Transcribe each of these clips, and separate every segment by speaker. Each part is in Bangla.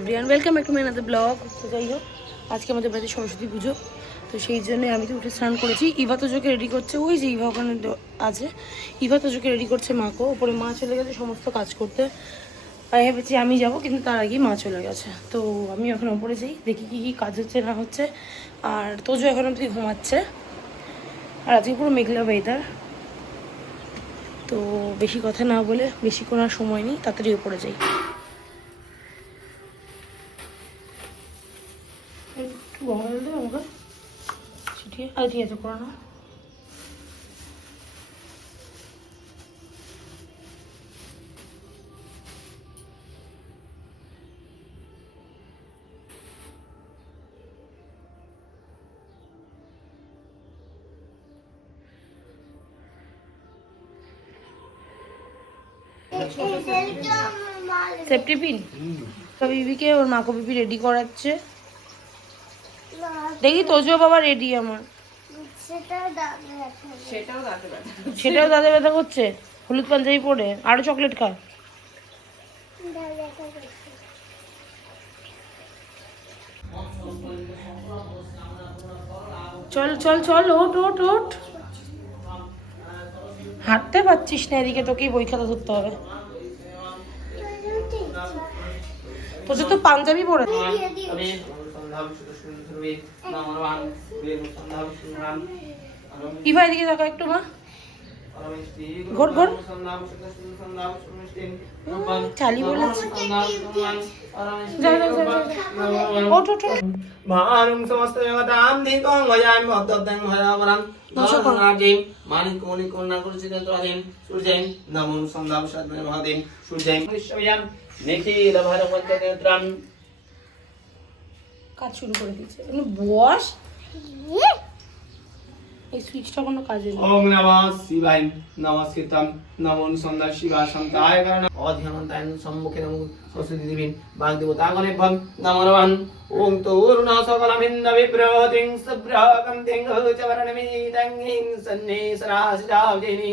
Speaker 1: Everyone welcome back to my another blog তো যাই হোক, আজকে আমাদের বাড়িতে সরস্বতী পুজো। তো সেই জন্য আমি তো উঠে স্নান করেছি। ইভা তোজোকে রেডি করছে। ওই যে ইভা ওখানে আছে। ইভা তোজোকে রেডি করছে মাকে ওপরে মা চলে গেছে সমস্ত কাজ করতে। আমি ভেবেছি আমি যাব, কিন্তু তার আগেই মা চলে গেছে। তো আমি এখন ওপরে যাই, দেখি কী কী কাজ হচ্ছে, না হচ্ছে। আর তোজো এখন অব্দি ঘুমাচ্ছে। আর আজকে পুরো মেঘলা ওয়েদার তো বেশি কথা না বলে, বেশিক্ষণ আর সময় নেই, তাড়াতাড়ি ওপরে যাই একটু গঙ্গা জল দেবে আমাকে ছিটিয়ে আর ঠিক আছে করো সেফটি পিন? বিবিকে, ওর মাকে বিবি রেডি করাচ্ছে। দেখি তোজো বাবা রেডি আমার। সেটাও দাদা ব্যথা করছে। হলুদ পাঞ্জাবি পরে? আরও চকলেট খা। চল চল চল ওট ওট ওট হাঁটতে পারছিস না এদিকে তোকেই বই খাতা ধরতে হবে। তোদের তো পাঞ্জাবি পরে। ইভা এদিকে দেখো একটু মা। ঘোর, ঘোর। চালি বলেছে।
Speaker 2: মানুং সমস্ত জগতাম দিকং ভয়াম ভক্তং ভয়াবরম নমস্কারাজিম মানিক কোনি কোনা কুরচিত তোদিন নমো সন্দাম সদমে মহাদিন সূর্যেন বিশ্বয়াম নিখিল ভরমন্ত নেত্রাম
Speaker 1: কাজ শুরু করে দিয়েছে। বস। এই সুইচটা কোনো কাজে নেই।
Speaker 2: ওম নমঃ শিবায় নমস্কৃতম নমো সন্ধ্যা শিবা সন্তায় কারণ অধ্যানন্তায় সম্মুখে নমো সরস্বতী দেবীন বাগদেবতা গণেভ্যং নমো নমঃ ওম তূর্ণ সকলমিন্দ বিপ্রতিং সুব্রকম তিং চবরণমিদং হিং সন্নে সরাসিজাজিনি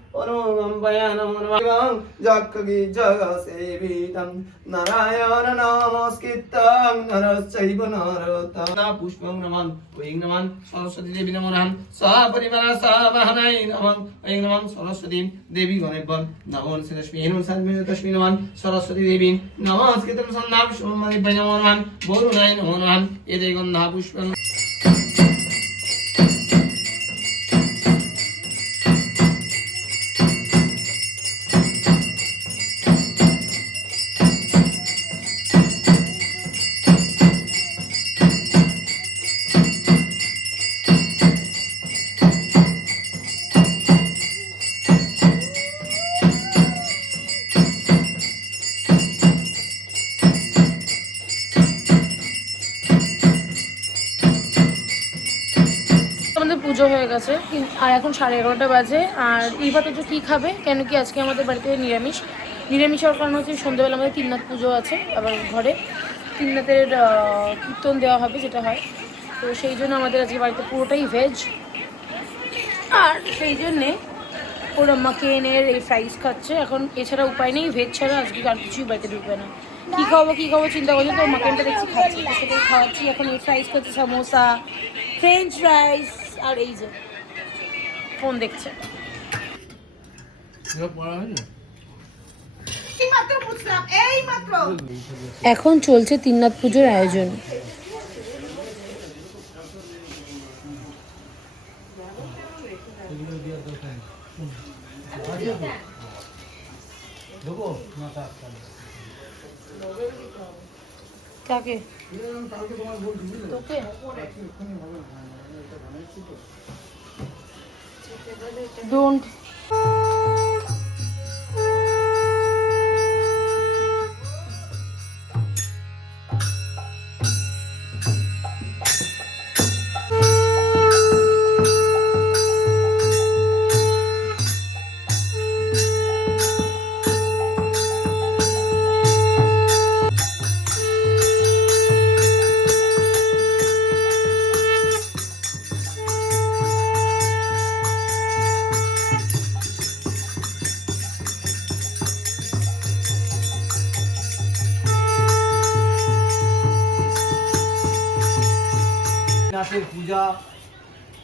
Speaker 2: অনুগম্পয়ানম নমঃ যক্ষগি জগসেবিতং নারায়ণ নমস্কৃত্যং নরশ্চৈব নরোত্তম পুষ্পং নমঃ ওং নমঃ সরস্বতী দেবী নমঃ সপরিবার সবহনাই নমঃ ওং নমঃ সরস্বতী দেবী গণেভ্যং নমো শ্রীলক্ষ্মী হেনু সন্মি তস্মি নমঃ সরস্বতী দেবী নমস্কৃতং সন্নাম সোমনি ভৈ নমো নমঃ বরুণাই নমো নমঃ গন্ধা পুষ্পং
Speaker 1: গেছে। আর এখন সাড়ে এগারোটা বাজে। আর ইভা তো কি খাবে? কেন কি আজকে আমাদের বাড়িতে নিরামিষ? নিরামিষ হওয়ার কারণ হচ্ছে সন্ধ্যেবেলা আমাদের তিননাথ পুজো আছে আবার ঘরে। তিননাথের কীর্তন দেওয়া হবে যেটা হয়। তো সেই জন্য আমাদের আজকে বাড়িতে পুরোটাই ভেজ আর সেই জন্যে ওর আম্মা কেনের এই ফ্রাইস খাচ্ছে। এখন এছাড়া উপায় নেই। ভেজ ছাড়া আজকে আর কিছুই বাড়িতে ঢুকবে না। কী খাওয়াবো, কী খাব চিন্তা করছি তো? মাকেনটা দেখছি খাচ্ছি। সেটাই খাওয়াচ্ছি। এখন এই ফ্রাইস খাচ্ছে সামোসা ফ্রেঞ্চ ফ্রাইস আর এই যে। ফোন দেখছে। এখন চলছে তিননাথ পুজোর আয়োজন। কাকে? তোকে?
Speaker 2: डोंट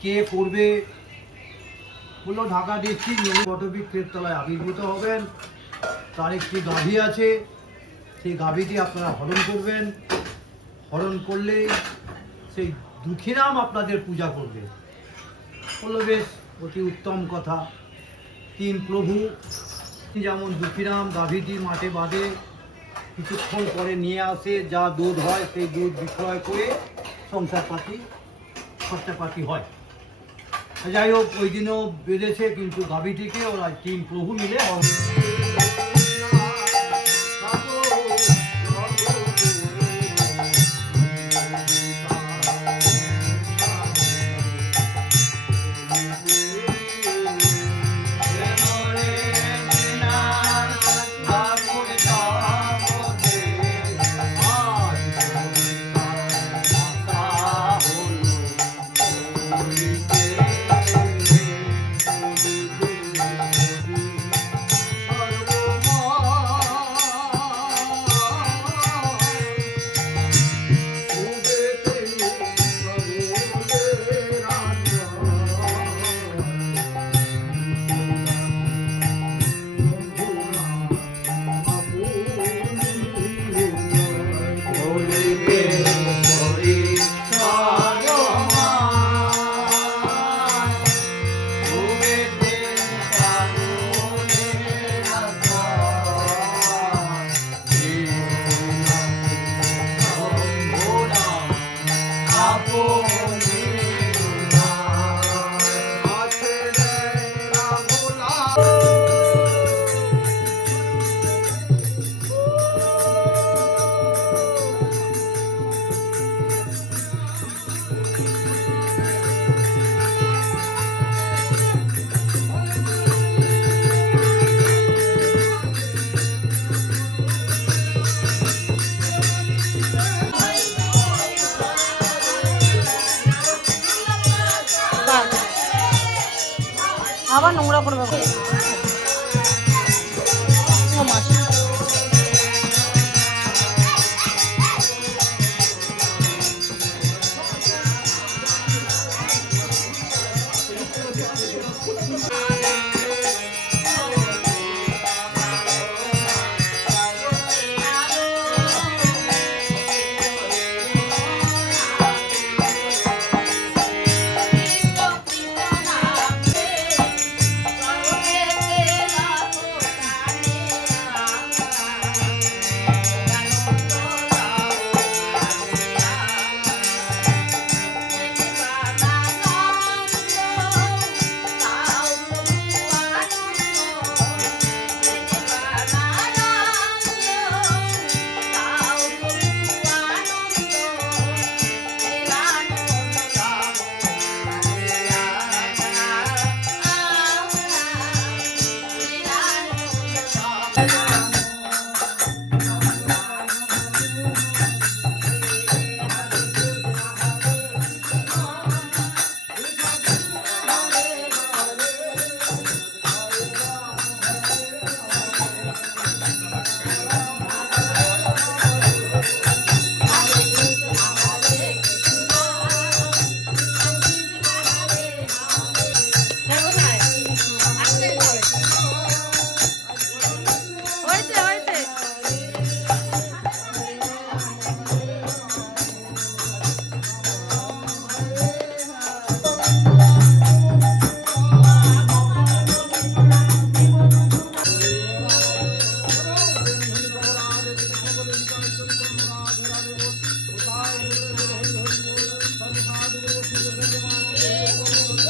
Speaker 2: কে করবে বলল, ঢাকা ডিস্ট্রিক্ট বটবৃক্ষের তলায় আবির্ভূত হবেন। তার একটি গাভী আছে। সেই গাভীটি আপনারা হরণ করবেন। হরণ করলে সেই দুঃখীরাম আপনাদের পূজা করবে। বলল, বেশ, অতি উত্তম কথা। তিন প্রভু যেমন দুঃখীরাম গাভীটি মাঠে বাঁধে, কিছুক্ষণ পরে নিয়ে আসে। যা দুধ হয়, সেই দুধ বিক্রয় করে সংসারপাতি খরচাপাতি হয়। যাই হোক ওই দিনও বেঁধেছে কিন্তু গাভীটিকে ওরা তিন প্রভু মিলে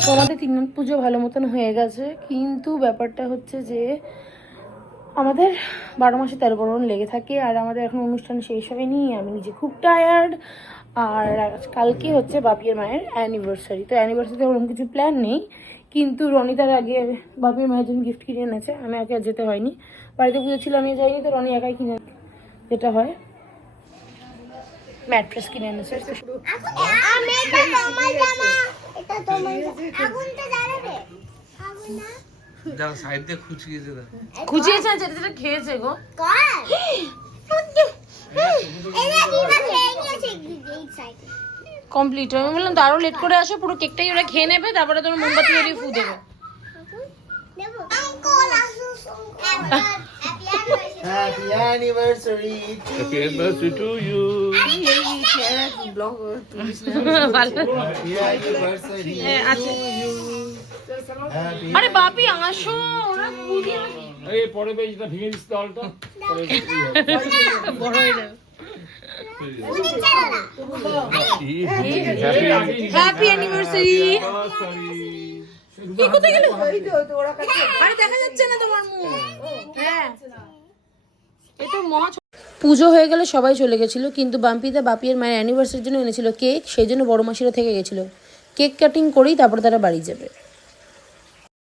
Speaker 1: তো আমাদের তিননাথ পুজো ভালো মতন হয়ে গেছে। কিন্তু ব্যাপারটা হচ্ছে যে, আমাদের বারো মাসে তেরো পরণ লেগে থাকে আর আমাদের এখন অনুষ্ঠান শেষ হয়নি। আমি নিজে খুব টায়ার্ড আর কালকে হচ্ছে বাপির মায়ের অ্যানিভার্সারি তো অ্যানিভার্সারিতে ওরকম কিছু প্ল্যান নেই। কিন্তু রনি তার আগে বাপির মায়ের জন্য গিফট কিনে এনেছে। আমি আর যেতে হয়নি। বাড়িতে পুজো ছিল, আমি যাইনি, তো রনি একাই কিনে যেটা হয়। ম্যাট্রেস কিনে এনেছে।
Speaker 3: যারা সাইড দিয়ে খুঁচিয়েছে দেখ
Speaker 1: খুঁজিয়েছে যেটা যেটা খেয়েছে গো। কমপ্লিট আমি বললাম তো আরও লেট করে আসো পুরো কেকটাই ওরা খেয়ে নেবে তারপরে তোমার মোমবাতি জ্বালিয়ে ফু দেবে।
Speaker 4: Happy anniversary
Speaker 5: to
Speaker 3: Happy anniversary to you.
Speaker 1: হ্যাঁ, আরে বাপি আসো ওরা
Speaker 3: এই পরে ভেঙে দিস দলটা
Speaker 1: বড় হয়ে যাবে হ্যাপি অ্যানিভার্সারি কি কোথায় গেল আরে দেখা যাচ্ছে না তোমার মুখ হ্যাঁ মহা পুজো হয়ে গেলে সবাই চলে গেছিল কিন্তু বাম্পিদা বাপির মায়ের অ্যানিভার্সারির জন্য এনেছিল কেক সেই জন্য বড় মাসিরা থেকে গেছিল কেক কাটিং করেই তারপর তারা বাড়ি যাবে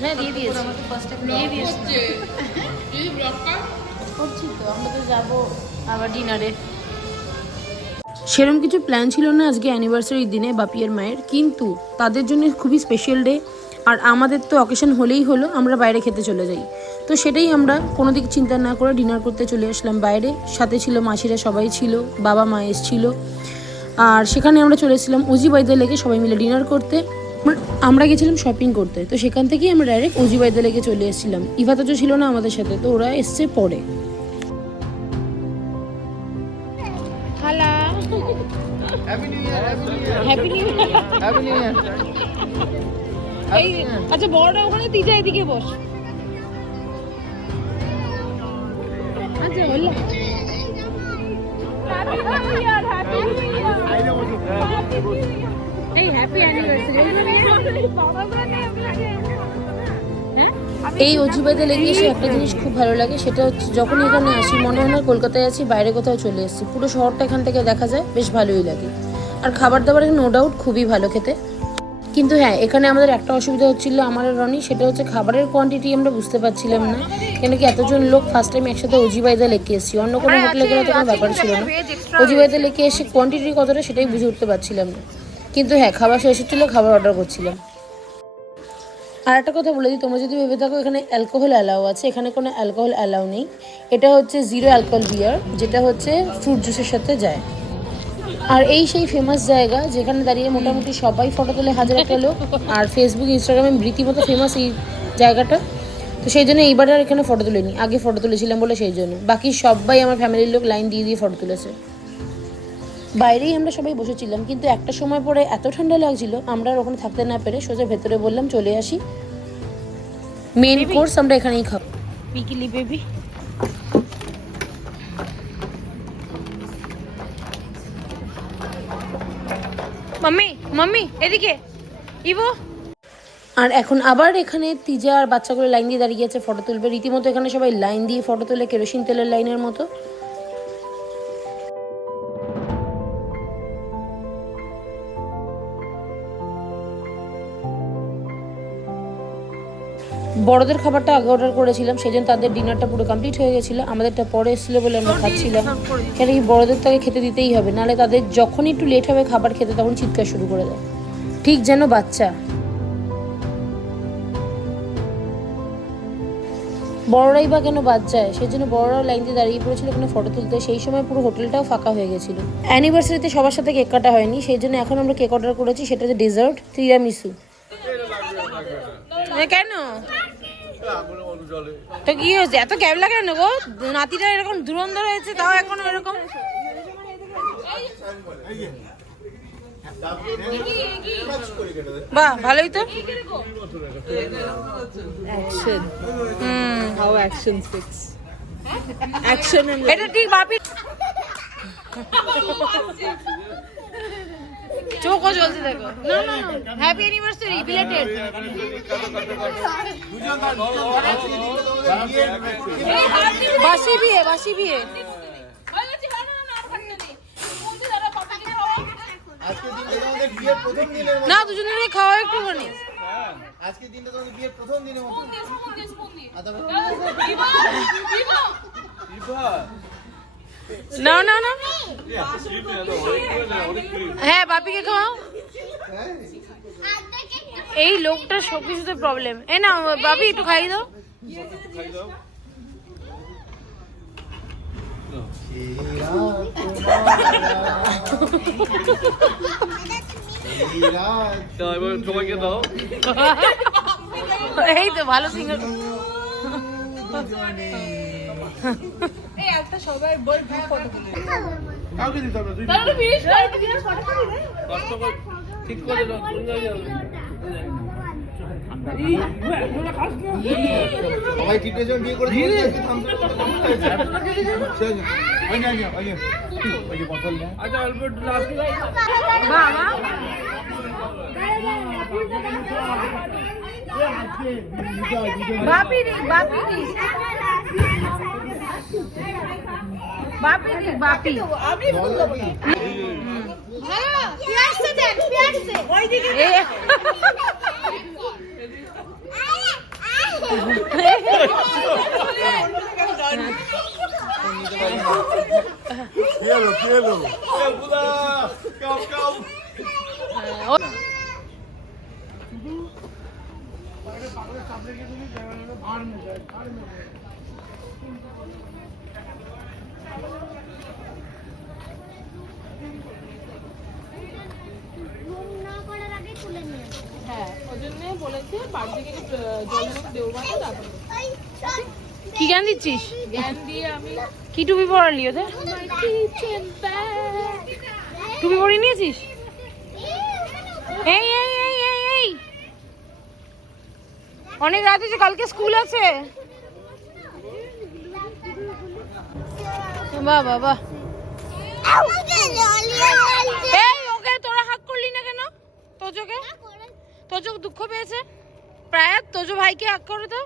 Speaker 3: হ্যাঁ
Speaker 1: দিয়ে দিয়েছি। দিয়ে দিয়েছি। করছি তো আমরা তো যাব আবার ডিনারে সেরকম কিছু প্ল্যান ছিল না আজকে অ্যানিভার্সারির দিনে বাপিয়ার মায়ের কিন্তু তাদের জন্য খুবই স্পেশাল ডে আর আমাদের তো অকেশন হলেই হলো আমরা বাইরে খেতে চলে যাই। তো সেটাই আমরা কোনো দিক চিন্তা না করে ডিনার করতে চলে আসলাম বাইরে। সাথে ছিল মাসিরা সবাই ছিল বাবা মা এসছিল। আর সেখানে আমরা চলে এসেছিলাম উজিবাইদা লেগে সবাই মিলে ডিনার করতে। আমরা- গেছিলাম শপিং করতে তো সেখান থেকেই আমরা ডাইরেক্ট উজিবাইদা লেগে চলে এসেছিলাম। ইভা তো ছিল না আমাদের সাথে তো ওরা এসছে পরে। হ্যালো হ্যাপি নিউ ইয়ার এই আচ্ছা বড়টা ওখানে তিজা এদিকে বস। আচ্ছা হ্যাপি এই অজিবাইতে লেগে এসে একটা জিনিস খুব ভালো লাগে সেটা হচ্ছে যখন এখানে আসি মনে হয় না কলকাতায় আছি বাইরে কোথাও চলে এসেছি। পুরো শহরটা এখান থেকে দেখা যায় বেশ ভালোই লাগে। আর খাবার দাবার নো ডাউট খুবই ভালো খেতে। কিন্তু হ্যাঁ এখানে আমাদের একটা অসুবিধা হচ্ছিল আমার আর রনি সেটা হচ্ছে খাবারের কোয়ান্টিটি আমরা বুঝতে পারছিলাম না। কেন কি এতজন লোক ফার্স্ট টাইম একসাথে অজিবাইদা লেকে এসেছি। অন্য কোনো হোটেলে গেলে তো কোনো ব্যাপার ছিল না। অজিবাইদা লেকে এসে কোয়ান্টিটি কতটা সেটাই বুঝে উঠতে পারছিলাম না। কিন্তু হ্যাঁ খাবার শেষ হচ্ছিল, খাবার অর্ডার করছিলাম। আর একটা কথা বলে দিই, তোমরা যদি ভেবে থাকো এখানে অ্যালকোহল অ্যালাউ আছে, এখানে কোনো অ্যালকোহল অ্যালাউ নেই। এটা হচ্ছে জিরো অ্যালকোহল বিয়ার যেটা হচ্ছে ফ্রুট জুসের সাথে যায়। আর এই সেই ফেমাস জায়গা, যেখানে দাঁড়িয়ে মোটামুটি সবাই ফটো তোলে, হাজার একটা লোক, আর ফেসবুক ইনস্টাগ্রামে রীতিমতো ফেমাস এই জায়গাটা। তো সেই জন্য এইবার আর এখানে ফটো তুলিনি, আগে ফটো তুলেছিলাম বলে সেই জন্য। বাকি সবাই আমার ফ্যামিলির লোক লাইন দিয়ে দিয়ে ফটো তুলেছে। বাইরেই আমরা সবাই বসেছিলাম কিন্তু একটা সময় পরে এত ঠান্ডা লাগছিল আমরা আর ওখানে থাকতে না পেরে সোজা ভেতরে বললাম চলে আসি। মেন কোর্স আমরা এখানেই খাব। বিকিলি বেবি মাম্মি মাম্মি এদিকে। ইভো আর এখন আবার এখানে তিজা আর বাচ্চাগুলো লাইন দিয়ে দাঁড়িয়ে আছে ফটো তুলবে। রীতিমতো এখানে সবাই লাইন দিয়ে ফটো তোলে কেরোসিন তেলের লাইনের মতো। বড়দের খাবারটা আগে অর্ডার করেছিলাম সেই জন্য তাদের ডিনারটা পুরো কমপ্লিট হয়ে গেছিল। আমাদেরটা পরে এসেছিল বলে আমরা খাচ্ছিলাম। কেন কি বড়দের তাকে খেতে দিতেই হবে নাহলে তাদের যখনই একটু লেট হবে খাবার খেতে তখন চিৎকার শুরু করে দেয়। ঠিক যেন বাচ্চা। বড়রাই বা কেন বাদ যায় সেই জন্য বড়রাও লাইন দিয়ে দাঁড়িয়ে পড়েছিল এখানে ফটো তুলতে। সেই সময় পুরো হোটেলটাও ফাঁকা হয়ে গেছিল। অ্যানিভার্সারিতে সবার সাথে কেক কাটা হয়নি সেই জন্য এখন আমরা কেক অর্ডার করেছি সেটা হচ্ছে ডেজার্ট তিরামিসু কেন? তো কি হয়েছে? এত ক্যাবলা কেন গো? নাতিটা এরকম দুরন্ধর হয়েছে তাও এখন এরকম? বাহ ভালোই তো।
Speaker 6: Action. How action speaks. Action and
Speaker 1: এটা ঠিক বাপি চোখও জ্বলছে দেখো না না না হ্যাপি অ্যানিভার্সারি বিলেটেড বাসি বিয়ে বাসি বিয়ে
Speaker 2: আজকে দিনটা তোমাদের বিয়ের প্রথম দিনের মতো।
Speaker 1: না দুজনের খাওয়া একটু করে
Speaker 2: আজকে দিনটা তোমাদের বিয়ের প্রথম দিনের মতো তারপর
Speaker 1: না না না হ্যাঁ বাপিকে খাওয়াও। এই লোকটা সব কিছুতে প্রবলেম এই না বাপি একটু
Speaker 3: সবাইকে দাও।
Speaker 1: এই তো ভালো সিঙ্গার
Speaker 6: এই একটা সবাই বল গ্রুপ ফটো তুলে
Speaker 3: কাউকে দিতে হবে তুই কাস্টমার ঠিক করে দাও
Speaker 2: করে
Speaker 3: আচ্ছা
Speaker 1: বাবা। বাপি রে বাপি রে বাপি রে বাপি।
Speaker 6: আমি বলব
Speaker 4: পিয়াসে দেন পিয়াসে
Speaker 6: ওইদিকে
Speaker 1: এ
Speaker 4: ঘুম না করার আগে তুলে নিয়ে আসো।
Speaker 6: হ্যাঁ ওই জন্য বলেছে দেবো তারপরে
Speaker 1: কি জ্ঞান দিচ্ছিস?
Speaker 6: জ্ঞান দিয়ে আমি
Speaker 1: কি টুপি পরালি ওদের? টুপি পরিয়ে নিয়েছিস? এই এই এই এই এই। অনেক রাত হয়েছে কালকে স্কুল আছে। বাহ
Speaker 4: জ্বালছে।
Speaker 1: এই ওকে তোরা হাক করলি না কেন? তোজোকে? তোজো দুঃখ পেয়েছে? প্রায় তোজো ভাইকে হাক করে দাও।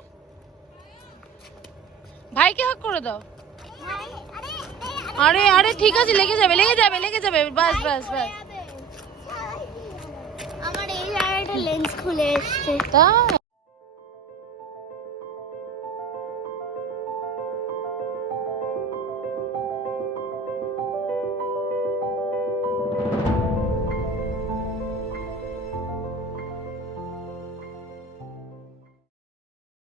Speaker 1: ভাইকে হাক করে দাও। আরে আরে ঠিক আছে লেগে যাবে লেগে যাবে লেগে যাবে। বাস বাস বাস।
Speaker 4: আমার এই জায়গাটা লেন্স খুলে এসছে।
Speaker 1: তাই?